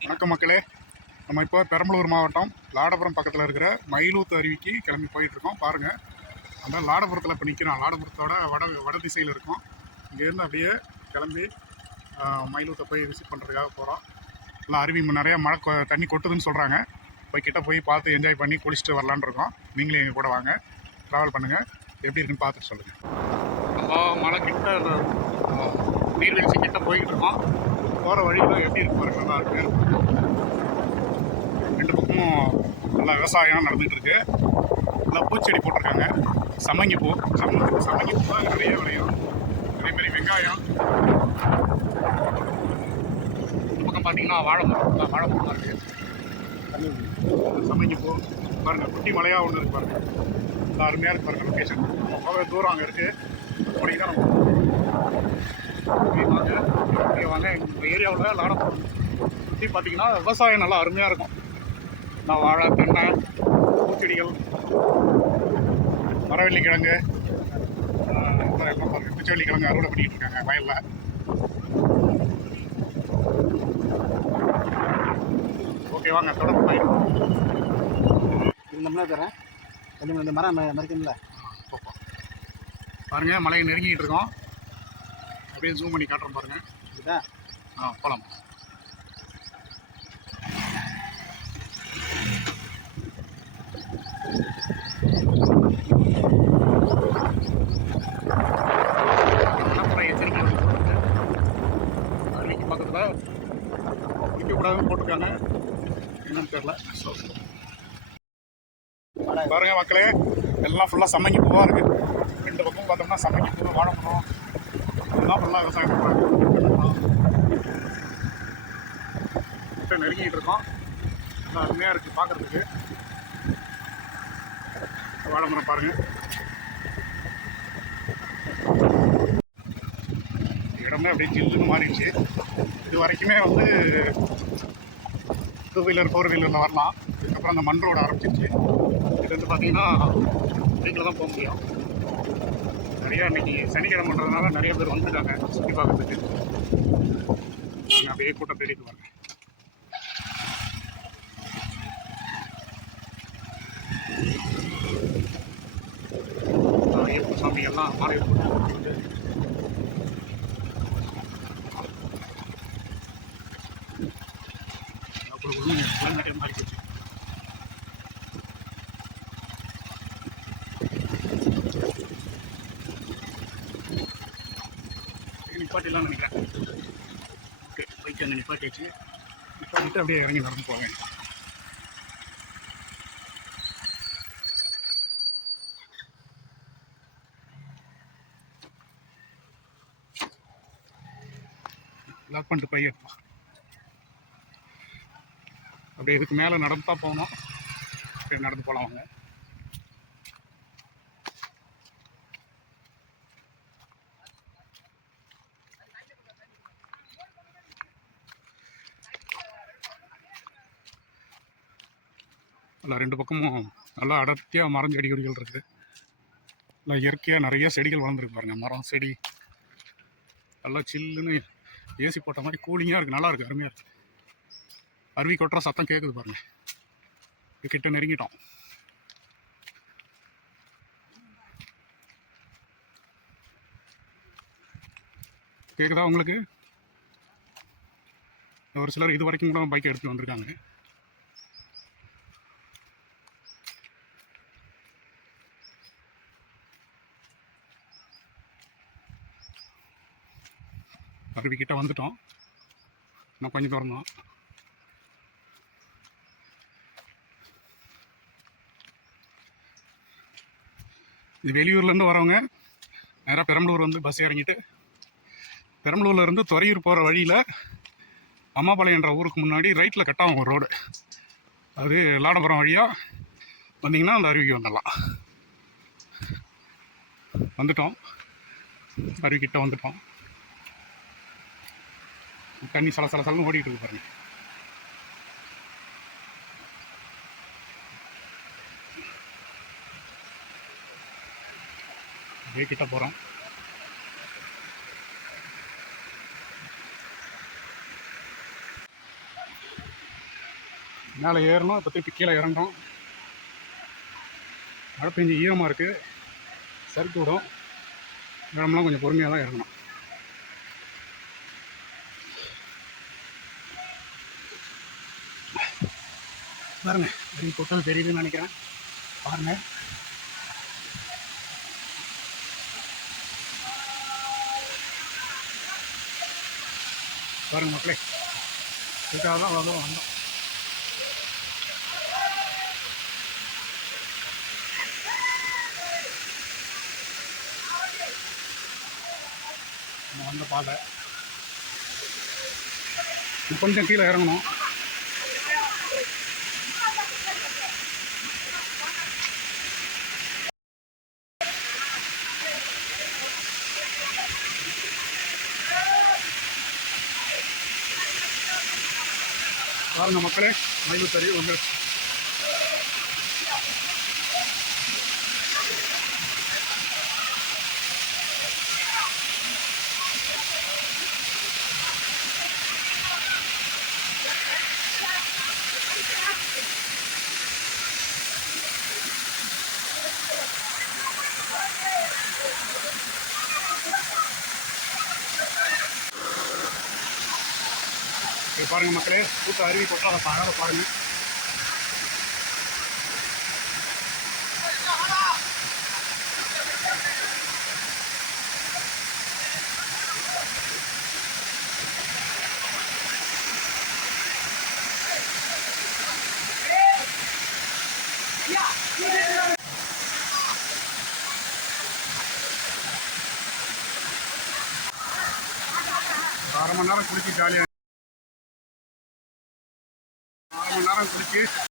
வணக்கம் மக்களே. நம்ம இப்போ பெரம்பலூர் மாவட்டம் லாடபுரம் பக்கத்தில் இருக்கிற மயிலூத்து அருவிக்கு கிளம்பி போயிட்டுருக்கோம். பாருங்கள் அந்த லாடபுரத்தில் இப்போ நிற்கிறோம் லாடபுரத்தோட வட வட திசையில் இருக்கோம். இங்கேருந்து அப்படியே கிளம்பி மயிலூத்தை போய் விசிட் பண்ணுறதுக்காக போகிறோம் எல்லாம் அருவி நிறைய மழை கொ- தண்ணி கொட்டுதுன்னு சொல்கிறாங்க போய் கிட்ட போய் பார்த்து என்ஜாய் பண்ணி குளிச்சுட்டு வரலான்னு இருக்கோம். நீங்களே எங்கள் கூட வாங்க. ட்ராவல் பண்ணுங்கள் எப்படி இருக்குன்னு பார்த்துட்டு சொல்லுங்கள் நம்ம மழை கிட்ட நீர்வீழ்ச்சி கிட்ட போய்கிட்டு இருக்கோம் போகிற வழியில் எப்படி இருக்கு பாருங்க நல்லா இருக்கு. ரெண்டு பக்கமும் நல்லா விவசாயம் நடந்துகிட்டு இருக்கு நல்லா பூச்செடி போட்டிருக்காங்க. சம்மங்கி பூ சம்மங்கி பூ தான் நிறைய விளையும். அதே மாதிரி வெங்காயம். இந்த பக்கம் பார்த்தீங்கன்னா வாழைமரம் நல்லா வாழைமரம் இருக்கு. சம்மங்கி பூ குட்டி மலையாக ஒன்று இருக்கு பாருங்கள் நல்லா அருமையாக இருக்கு பாருங்கள் லொக்கேஷன் போக தூரம் அங்கே இருக்குது அப்படியே தான் நம்ம அப்படியே வாங்க அப்படியே வாங்க எங்கள் ஏரியாவில் லாடப்பூர் சுற்றி பார்த்தீங்கன்னா விவசாயம் நல்லா அருமையாக இருக்கும் நான் வாழை தென்னை பூச்செடிகள் மரவள்ளி கிழங்கு எல்லாம் குச்சவள்ளி கிழங்கு அறுவடை பண்ணிட்டு இருக்காங்க வயலில் ஓகே வாங்க தொடர்ந்து போயிடும் இந்த தரேன் கொஞ்சம் இந்த மரம் ம- பாருங்கள் மலையை நெருங்கிட்டு இருக்கோம். அப்படியே ஜூம் பண்ணி காட்டுறோம் பாருங்க. இதா ஆ. அருவிக்கு பக்கத்தில் குடிக்கக்கூடாதுன்னு போட்டிருக்காங்க என்னன்னு தெரியல. ஸோ பாருங்க மக்களே எல்லாம் ஃபுல்லாக சம்மங்கி பூவாக இருக்குது ரெண்டு பக்கம் பார்த்தோம்னா சம்மங்கி பூ வாழைப்பழம் இதெல்லாம் ஃபுல்லாக விவசாயம் பண்ணுறாங்க கிட்ட நெருங்கிட்டு இருக்கோம். நல்லா அருமையாக இருக்குது பார்க்குறதுக்கு வாழை மரம் இடமே அப்படியே ஜில்லுன்னு மாறிடுச்சு. இது வரைக்குமே வந்து டூ வீலர் ஃபோர் வீலரில் வரலாம். இதுக்கப்புறம் அந்த மண் ரோடு ஆரம்பிச்சிருச்சு. இது வந்து பார்த்திங்கன்னா வீட்டில் தான் போக முடியும். நிறையா இன்னைக்கு சனிக்கிழமைன்றதுனால நிறைய பேர் வந்துட்டாங்க சுற்றி பார்க்கறதுக்கு. நீங்க அப்படியே கூட்டம் தேடிட்டு வரேன் ஐயப்ப சாமி எல்லாம் மாலை போட்டு வந்து. அப்புறம் நிறைய மாறி நிப்பாட்டிடலாம்னு நிப்பாட்டிலாம் நினைக்கிறேன். ஓகே போயிட்டு அங்கே நிப்பாட்டிச்சு நிப்பாட்டிட்டு அப்படியே இறங்கி நடந்து போவேன். லாக் பண்ணிட்டு பையன் எடுப்போம் அப்படியே இதுக்கு மேலே நடந்து தான் போகணும். அப்படியே நடந்து போகலாம் வாங்க. நல்லா ரெண்டு பக்கமும் நல்லா அடர்த்தியாக மரம் செடி கொடிகள் இருக்குது. நல்லா இயற்கையாக நிறைய செடிகள் வளர்ந்துருக்கு பாருங்கள் மரம் செடி. நல்லா சில்லுன்னு ஏசி போட்ட மாதிரி கூலிங்காக இருக்குது நல்லா இருக்குது அருமையாக இருக்குது அருவி கொட்டுற சத்தம் கேட்குது பாருங்கள் கிட்ட நெருங்கிட்டோம். கேட்குதா உங்களுக்கு? ஒரு சிலர் இது வரைக்கும் கூட பைக் எடுத்து வந்திருக்காங்க. அருவிக்கிட்ட வந்துட்டோம். இன்னும் கொஞ்சம் தூரம் தான் இது வெளியூர்லேருந்து வரவங்க நேராக பெரம்பலூர் வந்து பஸ் இறங்கிட்டு பெரம்பலூர்லேருந்து துறையூர் போகிற வழியில் அம்மாபாளையன்ற ஊருக்கு முன்னாடி ரைட்டில் கட்டாகும் ஒரு ரோடு அது லாடபுரம் வழியாக வந்தீங்கன்னா அந்த அருவிக்கு வந்துடலாம். வந்துட்டோம். அருவிக்கிட்ட வந்துட்டோம். தண்ணி சல சல சலன்னு ஓடிட்டு இருக்கு பாருங்க. அப்படியே கிட்ட போகிறோம் மேலே ஏறணும் இப்போ திருப்பி கீழே இறங்குறோம். மழை பெஞ்சு ஈரமாக இருக்குது சறுக்கு விடும். இடம்லாம் கொஞ்சம் பொறுமையாக தான் இறங்கணும். பாருங்க வெறும் கொட்டல் தெரியுதுன்னு நினைக்கிறேன். பாருங்க. பாருங்க மக்களே இதுக்காக தான் அவ்வளோ வந்தோம். வந்த பாதை. கொஞ்சம் கீழே இறங்கணும். பாருங்க மக்களே மயில் தறி வந்து இது பாருங்க மக்களே கூட்ட அருவி கொட்டாத பகாத பாருங்க. அரை மணி நேரம் குளிச்சு ஜாலியாக அரை மணி நேரம் குளிச்சு